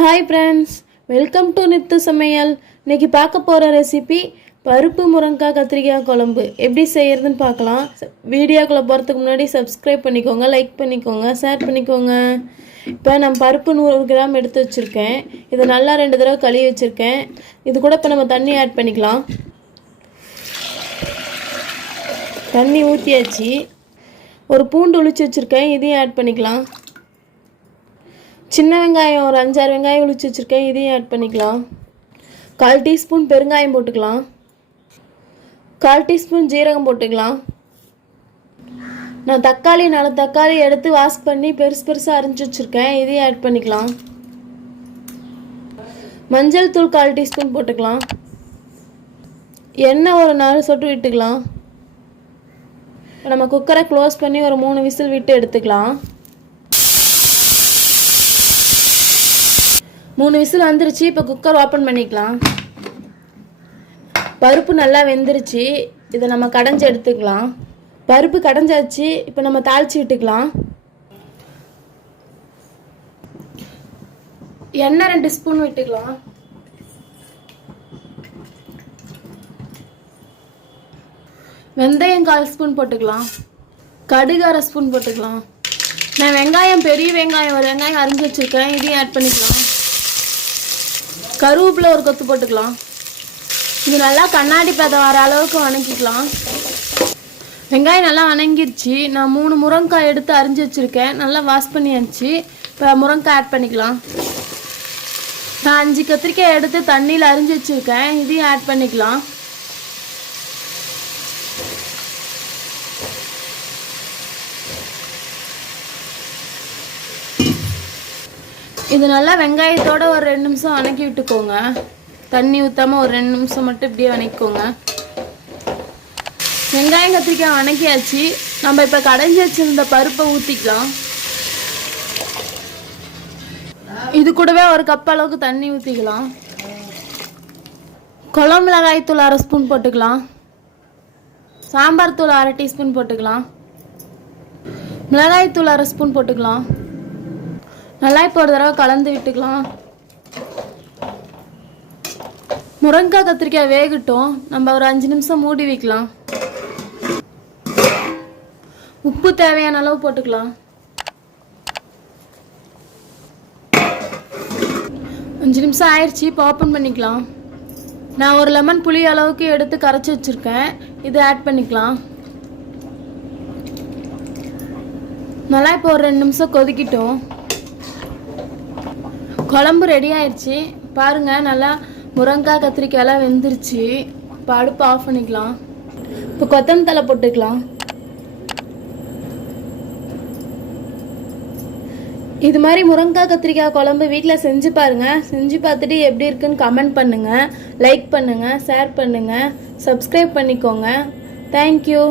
Hi friends, welcome to Nithu சமையல். இன்றைக்கி பார்க்க போகிற ரெசிபி பருப்பு முருங்கைக்காய் கத்திரிக்காய் குழம்பு. எப்படி செய்கிறதுன்னு பார்க்கலாம். வீடியோக்குள்ளே போகிறதுக்கு முன்னாடி சப்ஸ்கிரைப் பண்ணிக்கோங்க, லைக் பண்ணிக்கோங்க, ஷேர் பண்ணிக்கோங்க. இப்போ நான் பருப்பு 100 கிராம் எடுத்து வச்சுருக்கேன். இதை நல்லா 2 தடவை கழுவி வச்சுருக்கேன். இது கூட இப்போ நம்ம தண்ணி ஆட் பண்ணிக்கலாம். தண்ணி ஊற்றியாச்சு. ஒரு பூண்டு உளிச்சு வச்சுருக்கேன், இதையும் ஆட் பண்ணிக்கலாம். சின்ன வெங்காயம் ஒரு 5-6 வெங்காயம் உளிச்சு வச்சுருக்கேன், இதையும் ஆட் பண்ணிக்கலாம். 1/4 டீஸ்பூன் பெருங்காயம் போட்டுக்கலாம். 1/4 டீஸ்பூன் ஜீரகம் போட்டுக்கலாம். நான் 4 தக்காளி எடுத்து வாஷ் பண்ணி பெருசாக அரைஞ்சி வச்சுருக்கேன், இதையும் ஆட் பண்ணிக்கலாம். மஞ்சள் தூள் 1/4 டீஸ்பூன் போட்டுக்கலாம். எண்ணெய் ஒரு 4 சொட்டு விட்டுக்கலாம். நம்ம குக்கரை க்ளோஸ் பண்ணி ஒரு 3 விசில் விட்டு எடுத்துக்கலாம். 3 விசில் வந்துருச்சு. இப்போ குக்கர் ஓப்பன் பண்ணிக்கலாம். பருப்பு நல்லா வெந்துருச்சு. இதை நம்ம கடைஞ்சி எடுத்துக்கலாம். பருப்பு கடைஞ்சாச்சு. இப்போ நம்ம தாளித்து விட்டுக்கலாம். எண்ணெய் 2 ஸ்பூன் விட்டுக்கலாம். வெந்தயம் 1/4 ஸ்பூன் போட்டுக்கலாம். கடுகு 1/2 ஸ்பூன் போட்டுக்கலாம். நான் வெங்காயம் பெரிய வெங்காயம் ஒரு வெங்காயம் அரிஞ்சு வச்சுருக்கேன், இதையும் ஆட் பண்ணிக்கலாம். கருவேப்பிலை ஒரு கொத்து போட்டுக்கலாம். இது நல்லா கண்ணாடி பதம் வர அளவுக்கு வணக்கிக்கலாம். வெங்காயம் நல்லா வணங்கிடுச்சு. நான் 3 முருங்கைக்காய் எடுத்து அரிஞ்சு வச்சுருக்கேன், நல்லா வாஷ் பண்ணியாச்சு. இப்போ முருங்கைக்காய் ஆட் பண்ணிக்கலாம். நான் 5 கத்திரிக்காய் எடுத்து தண்ணியில் அரிஞ்சு வச்சுருக்கேன், இதையும் ஆட் பண்ணிக்கலாம். இது நல்லா வெங்காயத்தோடு ஒரு 2 நிமிஷம் வணக்கி விட்டுக்கோங்க. தண்ணி ஊற்றாமல் ஒரு 2 நிமிஷம் மட்டும் இப்படியே வணக்கிக்கோங்க. வெங்காயம் கத்திரிக்காய் வணக்கியாச்சு. நம்ம இப்போ கடைஞ்சி வச்சுருந்த பருப்பை ஊற்றிக்கலாம். இது கூடவே 1 கப் அளவுக்கு தண்ணி ஊற்றிக்கலாம். குழம்பு மிளகாய் தூள் 1/2 ஸ்பூன் போட்டுக்கலாம். சாம்பார் தூள் 1/2 டீஸ்பூன் போட்டுக்கலாம். மிளகாய் தூள் 1/2 ஸ்பூன் போட்டுக்கலாம். நல்லா இப்போ ஒரு தடவை கலந்து விட்டுக்கலாம். முருங்கைக்காய் கத்திரிக்காய் வேகட்டும். நம்ம ஒரு 5 நிமிஷம் மூடி வைக்கலாம். உப்பு தேவையான அளவு போட்டுக்கலாம். 5 நிமிஷம் ஆயிடுச்சு. இப்போ ஓப்பன் பண்ணிக்கலாம். நான் ஒரு லெமன் புளி அளவுக்கு எடுத்து கரைச்சி வச்சுருக்கேன், இதை ஆட் பண்ணிக்கலாம். நல்லா இப்போ ஒரு 2 நிமிஷம் கொதிக்கிட்டோம். குழம்பு ரெடி ஆயிடுச்சு. பாருங்கள், நல்லா முருங்கைக்காய் கத்திரிக்காயெல்லாம் வெந்துருச்சு. இப்போ அடுப்பு ஆஃப் பண்ணிக்கலாம். இப்போ கொத்தமல்லி தழை போட்டுக்கலாம். இது மாதிரி முருங்கைக்காய் கத்திரிக்காய் குழம்பு வீட்டில் செஞ்சு பாருங்கள். செஞ்சு பார்த்துட்டு எப்படி இருக்குன்னு கமெண்ட் பண்ணுங்கள், லைக் பண்ணுங்கள், ஷேர் பண்ணுங்கள், சப்ஸ்கிரைப் பண்ணிக்கோங்க. தேங்க்யூ.